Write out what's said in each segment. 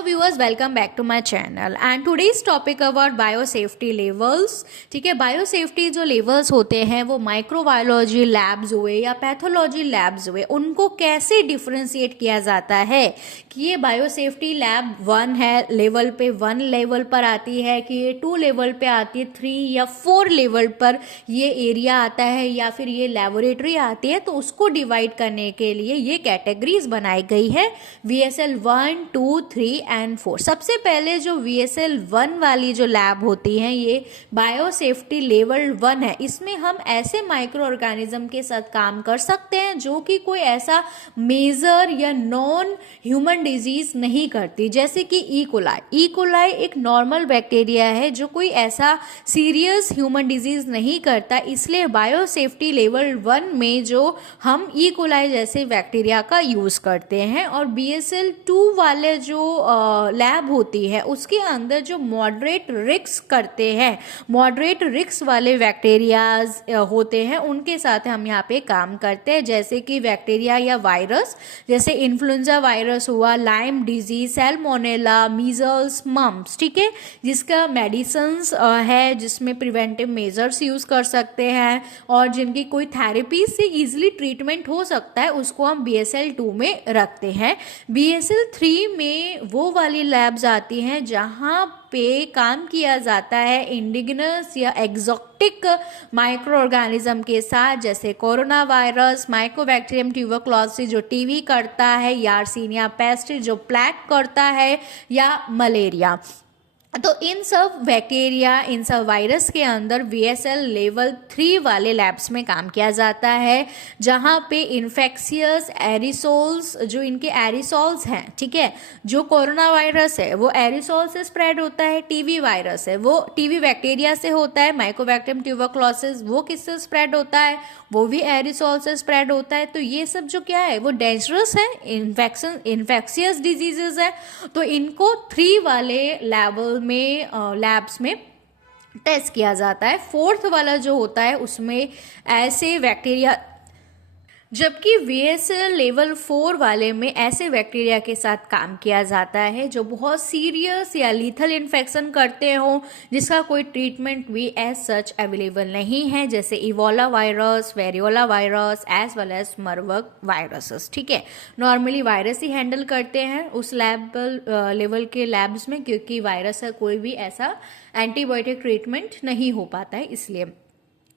Viewers, welcome back to my channel and today's topic about biosafety levels. ठीक है, biosafety जो levels होते हैं वो माइक्रोबायोलॉजी लैब्स हुए या पैथोलॉजी लैब्स हुए, उनको कैसे डिफ्रेंशिएट किया जाता है कि ये बायोसेफ्टी लैब 1 है, लेवल पे 1 लेवल पर आती है कि ये 2 लेवल पे आती है, 3 या 4 लेवल पर ये एरिया आता है या फिर ये लेबोरेटरी आती है। तो उसको डिवाइड करने के लिए ये कैटेगरीज बनाई गई है, VSL 1, 2, 3 एंड 4। सबसे पहले जो VSL 1 वाली जो लैब होती है ये बायोसेफ्टी लेवल 1 है। इसमें हम ऐसे माइक्रो ऑर्गेनिज्म के साथ काम कर सकते हैं जो कि कोई ऐसा मेजर या नॉन ह्यूमन डिजीज नहीं करती, जैसे कि ई कोलाई एक नॉर्मल बैक्टीरिया है जो कोई ऐसा सीरियस ह्यूमन डिजीज नहीं करता। इसलिए बायोसेफ्टी लेवल 1 में जो हम ई कोलाई जैसे बैक्टीरिया का यूज करते हैं। और BSL 2 वाले जो लैब होती है उसके अंदर जो मॉडरेट रिस्क करते हैं, मॉडरेट रिस्क वाले बैक्टीरियाज होते हैं, उनके साथ हम यहाँ पे काम करते हैं, जैसे कि बैक्टीरिया या वायरस, जैसे इन्फ्लुएंजा वायरस हुआ, Lyme disease, Salmonella, measles, mumps. ठीक है, जिसका मेडिसिन्स है, जिसमें प्रिवेंटिव मेजर्स यूज कर सकते हैं और जिनकी कोई थेरेपी से इजीली ट्रीटमेंट हो सकता है, उसको हम BSL 2 में रखते हैं। BSL 3 में वो वाली लैब्स आती हैं जहाँ पे काम किया जाता है इंडिजिनस या एक्सोटिक माइक्रो ऑर्गेनिज्म के साथ, जैसे कोरोना वायरस, माइकोबैक्टीरियम ट्यूबरक्लोसिस जो टीवी करता है, यार्सीनिया पेस्टि जो प्लेग करता है, या मलेरिया। तो इन सब बैक्टीरिया, इन सब वायरस के अंदर VSL लेवल 3 वाले लैब्स में काम किया जाता है, जहाँ पे इन्फेक्शियस एरिसोल्स, जो इनके एरिसोल्स हैं, ठीक है, जो कोरोना वायरस है वो एरिसोल से स्प्रेड होता है, टीवी वायरस है वो टीवी बैक्टीरिया से होता है, माइकोबैक्टीरियम ट्यूबरक्लोसिस वो किससे स्प्रेड होता है, वो भी एरिसोल से स्प्रेड होता है। तो ये सब जो क्या है वो डेंजरस है, इन्फेक्शियस डिजीजेस है। तो इनको 3 वाले लेवल में लैब्स में टेस्ट किया जाता है। 4th वाला जो होता है उसमें ऐसे बैक्टीरिया, जबकि VSL लेवल 4 वाले में ऐसे बैक्टीरिया के साथ काम किया जाता है जो बहुत सीरियस या लीथल इन्फेक्शन करते हो, जिसका कोई ट्रीटमेंट भी एज सच अवेलेबल नहीं है, जैसे Ebola virus, variola virus as well as Marburg viruses. ठीक है, नॉर्मली वायरस ही हैंडल करते हैं उस लेवल के लैब्स में, क्योंकि वायरस का कोई भी ऐसा एंटीबायोटिक ट्रीटमेंट नहीं हो पाता है, इसलिए।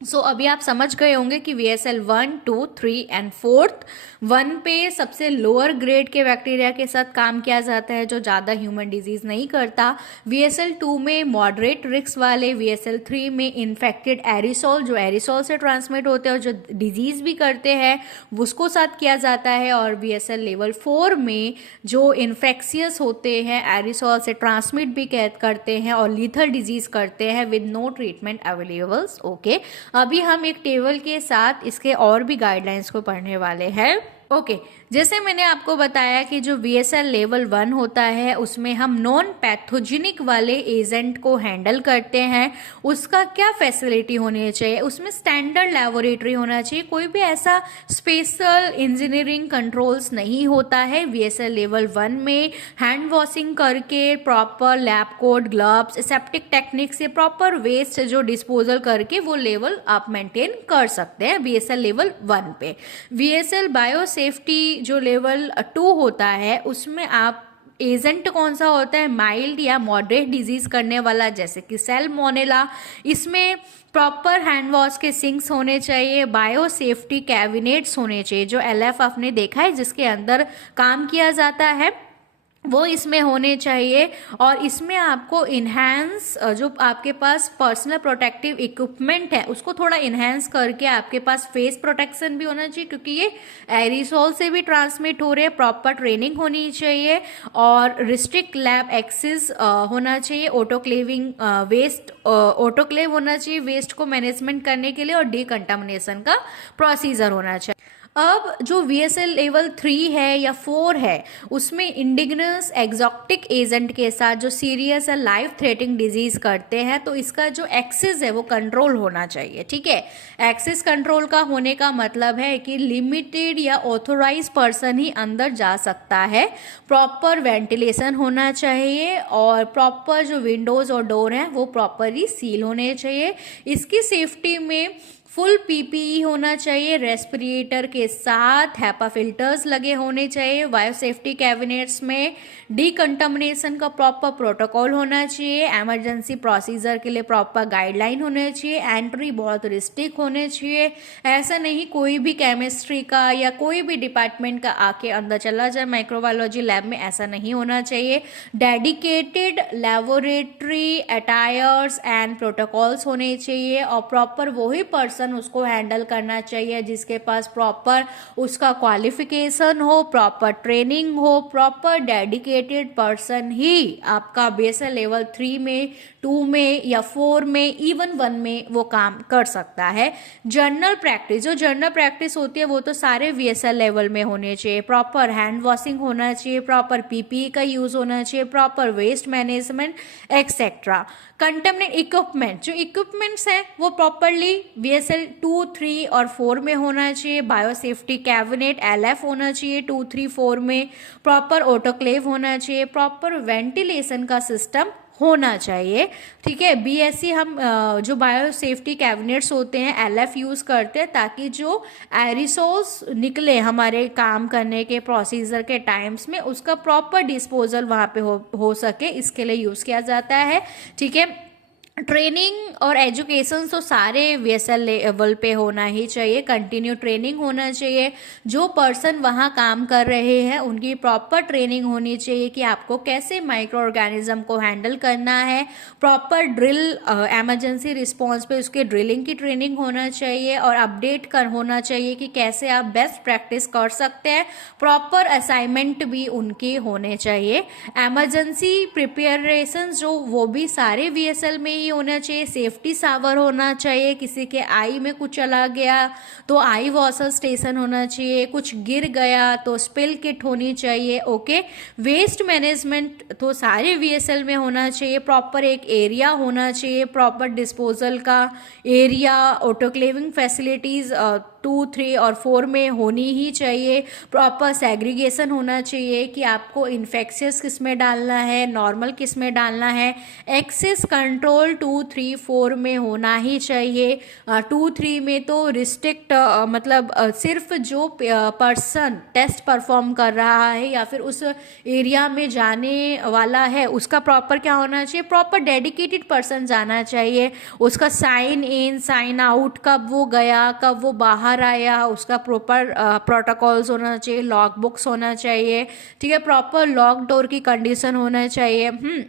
अभी आप समझ गए होंगे कि VSL 1, 2, 3 एंड 4th 1 पे सबसे लोअर ग्रेड के बैक्टीरिया के साथ काम किया जाता है जो ज़्यादा ह्यूमन डिजीज नहीं करता। VSL 2 में मॉडरेट रिस्क वाले, VSL 3 में इन्फेक्टेड एरिसोल जो एरिसोल से ट्रांसमिट होते हैं और जो डिजीज भी करते हैं उसको साथ किया जाता है। और VSL लेवल 4 में जो इन्फेक्शियस होते हैं, एरिसोल से ट्रांसमिट भी करते हैं और लीथल डिजीज करते हैं with no treatment availables. Okay, अभी हम एक टेबल के साथ इसके और भी गाइडलाइंस को पढ़ने वाले हैं। ओके, जैसे मैंने आपको बताया कि जो VSL लेवल 1 होता है उसमें हम नॉन पैथोजेनिक वाले एजेंट को हैंडल करते हैं। उसका क्या फैसिलिटी होनी चाहिए, उसमें स्टैंडर्ड लेबोरेटरी होना चाहिए, कोई भी ऐसा स्पेशल इंजीनियरिंग कंट्रोल्स नहीं होता है। VSL लेवल 1 में हैंड वॉशिंग करके, proper lab coat, gloves, aseptic technique से प्रॉपर वेस्ट जो डिस्पोजल करके वो लेवल आप मेंटेन कर सकते हैं VSL लेवल 1 पे। VSL बायोसेफ्टी जो लेवल 2 होता है उसमें आप एजेंट कौन सा होता है, माइल्ड या मॉडरेट डिजीज करने वाला, जैसे कि सैल्मोनेला। इसमें प्रॉपर हैंड वॉश के सिंक्स होने चाहिए, बायोसेफ्टी कैबिनेट्स होने चाहिए, जो LF आपने देखा है जिसके अंदर काम किया जाता है वो इसमें होने चाहिए। और इसमें आपको इन्हेंस, जो आपके पास पर्सनल प्रोटेक्टिव इक्विपमेंट है उसको थोड़ा इन्हेंस करके आपके पास फेस प्रोटेक्शन भी होना चाहिए, क्योंकि ये एरिसोल से भी ट्रांसमिट हो रहे हैं। प्रॉपर ट्रेनिंग होनी चाहिए और रिस्ट्रिक्ट लैब एक्सेस होना चाहिए, ऑटोक्लेविंग वेस्ट ऑटोक्लेव होना चाहिए वेस्ट को मैनेजमेंट करने के लिए, और डिकंटामिनेशन का प्रोसीजर होना चाहिए। अब जो VSL लेवल 3 है या 4 है, उसमें इंडिजिनस एक्सोटिक एजेंट के साथ जो सीरियस या लाइफ थ्रेटिंग डिजीज करते हैं, तो इसका जो एक्सेस है वो कंट्रोल होना चाहिए। ठीक है, एक्सेस कंट्रोल का होने का मतलब है कि लिमिटेड या ऑथोराइज पर्सन ही अंदर जा सकता है, प्रॉपर वेंटिलेशन होना चाहिए और प्रॉपर जो विंडोज और डोर हैं वो प्रॉपरली सील होने चाहिए। इसकी सेफ्टी में फुल PPE होना चाहिए, रेस्पिरेटर के साथ हैपा फिल्टर्स लगे होने चाहिए। बायो सेफ्टी कैबिनेट्स में डीकंटामिनेशन का प्रॉपर प्रोटोकॉल होना चाहिए, इमरजेंसी प्रोसीजर के लिए प्रॉपर गाइडलाइन होने चाहिए, एंट्री बहुत रिस्ट्रिक्ट होने चाहिए। ऐसा नहीं कोई भी केमिस्ट्री का या कोई भी डिपार्टमेंट का आके अंदर चला जाए माइक्रोबायोलॉजी लैब में, ऐसा नहीं होना चाहिए। Dedicated laboratory attires and protocols होने चाहिए और प्रॉपर वही पर्सन उसको हैंडल करना चाहिए जिसके पास प्रॉपर उसका क्वालिफिकेशन हो, प्रॉपर ट्रेनिंग हो, प्रॉपर डेडिकेटेड पर्सन ही आपका BSL लेवल 3 में, 2 में या 4 में, इवन 1 में वो काम कर सकता है। जर्नल प्रैक्टिस, जो जर्नल प्रैक्टिस होती है वो तो सारे VSL लेवल में होने चाहिए। प्रॉपर हैंड वॉशिंग होना चाहिए, प्रॉपर PPE का यूज होना चाहिए, proper waste management etcetera. Contaminate equipment, जो इक्विपमेंट्स हैं वो प्रॉपरली VSL 2, 3 और 4 में होना चाहिए। बायो सेफ्टी कैबिनेट LF होना चाहिए 2, 3, 4 में। प्रॉपर ऑटोक्लेव होना चाहिए, प्रॉपर वेंटिलेशन का सिस्टम होना चाहिए। ठीक है, BSc हम जो बायो सेफ्टी कैबिनेट्स होते हैं LF यूज़ करते हैं ताकि जो एरिसोल्स निकले हमारे काम करने के प्रोसीजर के टाइम्स में उसका प्रॉपर डिस्पोजल वहाँ पे हो सके, इसके लिए यूज़ किया जाता है। ठीक है, ट्रेनिंग और एजुकेशन तो सारे VSL लेवल पे होना ही चाहिए, कंटिन्यू ट्रेनिंग होना चाहिए। जो पर्सन वहाँ काम कर रहे हैं उनकी प्रॉपर ट्रेनिंग होनी चाहिए कि आपको कैसे माइक्रो ऑर्गेनिज्म को हैंडल करना है। प्रॉपर ड्रिल, एमरजेंसी रिस्पॉन्स पे उसके ड्रिलिंग की ट्रेनिंग होना चाहिए और अपडेट कर होना चाहिए कि कैसे आप बेस्ट प्रैक्टिस कर सकते हैं। प्रॉपर असाइनमेंट भी उनके होने चाहिए। एमरजेंसी प्रिपरेशन जो वो भी सारे VSL में ही होना चाहिए। सेफ्टी सावर होना चाहिए, किसी के आई में कुछ चला गया तो आई वॉशर स्टेशन होना चाहिए, कुछ गिर गया तो स्पिल किट होनी चाहिए। ओके, वेस्ट मैनेजमेंट तो सारे VSL में होना चाहिए। प्रॉपर एक एरिया होना चाहिए, प्रॉपर डिस्पोजल का एरिया, ऑटोक्लेविंग फैसिलिटीज 2, 3 और 4 में होनी ही चाहिए। प्रॉपर सेग्रीगेशन होना चाहिए कि आपको इन्फेक्शियस किस में डालना है, नॉर्मल किस में डालना है। एक्सेस कंट्रोल 2, 3, 4 में होना ही चाहिए। 2, 3 में तो रिस्ट्रिक्ट मतलब सिर्फ जो पर्सन टेस्ट परफॉर्म कर रहा है या फिर उस एरिया में जाने वाला है उसका प्रॉपर क्या होना चाहिए, प्रॉपर डेडिकेटेड पर्सन जाना चाहिए। उसका साइन इन साइन आउट, कब वो गया कब वो बाहर आया, उसका प्रॉपर प्रोटोकॉल्स होना चाहिए, लॉग बुक्स होना चाहिए। ठीक है, प्रॉपर लॉक डोर की कंडीशन होना चाहिए।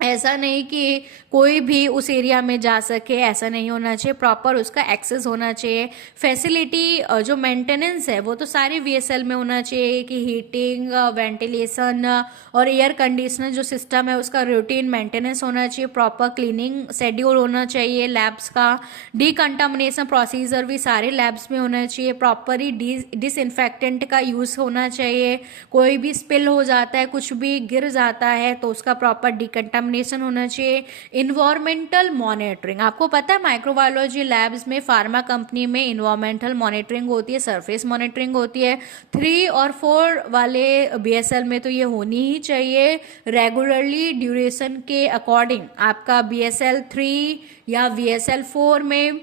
ऐसा नहीं कि कोई भी उस एरिया में जा सके, ऐसा नहीं होना चाहिए। प्रॉपर उसका एक्सेस होना चाहिए। फैसिलिटी जो मेंटेनेंस है वो तो सारे VSL में होना चाहिए कि हीटिंग, वेंटिलेशन और एयर कंडीशनर जो सिस्टम है उसका रूटीन मेंटेनेंस होना चाहिए। प्रॉपर क्लीनिंग शेड्यूल होना चाहिए लैब्स का। डीकंटामिनेशन प्रोसीजर भी सारे लैब्स में होना चाहिए। प्रॉपरली डिसइंफेक्टेंट का यूज़ होना चाहिए। कोई भी स्पिल हो जाता है, कुछ भी गिर जाता है तो उसका प्रॉपर डीकंटामिनेशन होना चाहिए। इन्वायरमेंटल मॉनिटरिंग, आपको पता है माइक्रोबायोलॉजी लैब्स में फार्मा कंपनी में इन्वायरमेंटल मॉनिटरिंग होती है, सरफेस मॉनिटरिंग होती है। 3 और 4 वाले BSL में तो ये होनी ही चाहिए। रेगुलरली ड्यूरेशन के अकॉर्डिंग आपका BSL 3 या VSL 4 में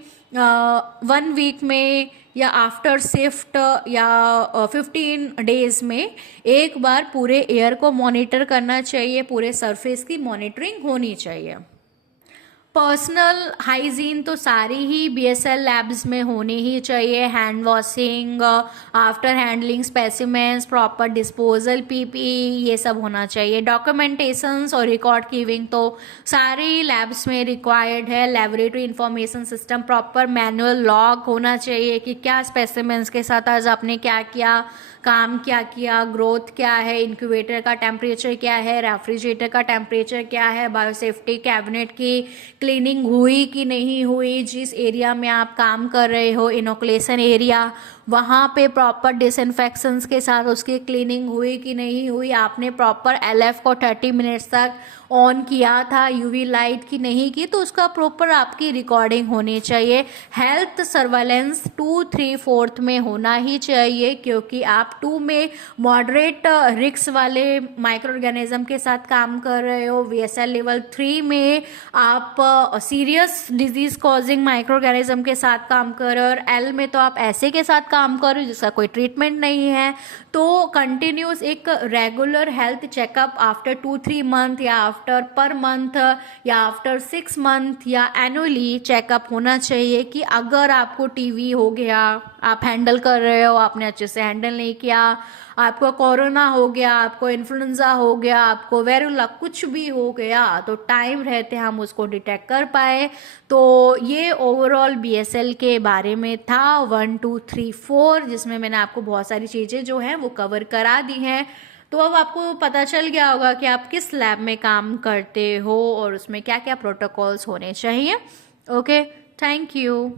1 वीक में या आफ्टर शिफ्ट या 15 डेज में एक बार पूरे एयर को मॉनिटर करना चाहिए, पूरे सरफेस की मॉनिटरिंग होनी चाहिए। पर्सनल हाइजीन तो सारी ही BSL लैब्स में होनी ही चाहिए। Hand washing, after handling specimens, proper disposal, PPE, ये सब होना चाहिए। डॉक्यूमेंटेशंस और रिकॉर्ड कीपिंग तो सारी लैब्स में रिक्वायर्ड है। Laboratory information system, proper manual log होना चाहिए कि क्या स्पेसिमेंस के साथ आज आपने क्या किया, काम क्या किया, ग्रोथ क्या है, इंक्यूबेटर का टेम्परेचर क्या है, रेफ्रिजरेटर का टेम्परेचर क्या है, बायोसेफ्टी कैबिनेट की क्लीनिंग हुई कि नहीं हुई, जिस एरिया में आप काम कर रहे हो, इनोकुलेशन एरिया वहाँ पे प्रॉपर डिसइंफेक्शंस के साथ उसकी क्लीनिंग हुई कि नहीं हुई, आपने प्रॉपर LF को 30 मिनट्स तक ऑन किया था, UV लाइट की नहीं की, तो उसका प्रॉपर आपकी रिकॉर्डिंग होनी चाहिए। हेल्थ सर्वेलेंस 2, 3, 4 में होना ही चाहिए, क्योंकि आप 2 में मॉडरेट रिस्क वाले माइक्रो ऑर्गेनिज्म के साथ काम कर रहे हो, VSL लेवल 3 में आप serious disease causing micro organism के साथ काम कर रहे हो, और L में तो आप ऐसे के साथ काम कर रहे हो जिसका कोई ट्रीटमेंट नहीं है। तो कंटिन्यूस एक regular health checkup after 2-3 month या आफ्टर पर मंथ या आफ्टर 6 मंथ या एनुअली चेकअप होना चाहिए कि अगर आपको टीवी हो गया, आप हैंडल कर रहे हो, आपने अच्छे से हैंडल नहीं किया, आपको कोरोना हो गया, आपको इन्फ्लुएंजा हो गया, आपको वेरुला कुछ भी हो गया, तो टाइम रहते हम उसको डिटेक्ट कर पाए। तो ये ओवरऑल BSL के बारे में था 1, 2, 3, 4, जिसमें मैंने आपको बहुत सारी चीज़ें जो हैं वो कवर करा दी हैं। तो अब आपको पता चल गया होगा कि आप किस लैब में काम करते हो और उसमें क्या क्या प्रोटोकॉल्स होने चाहिए। Okay, thank you.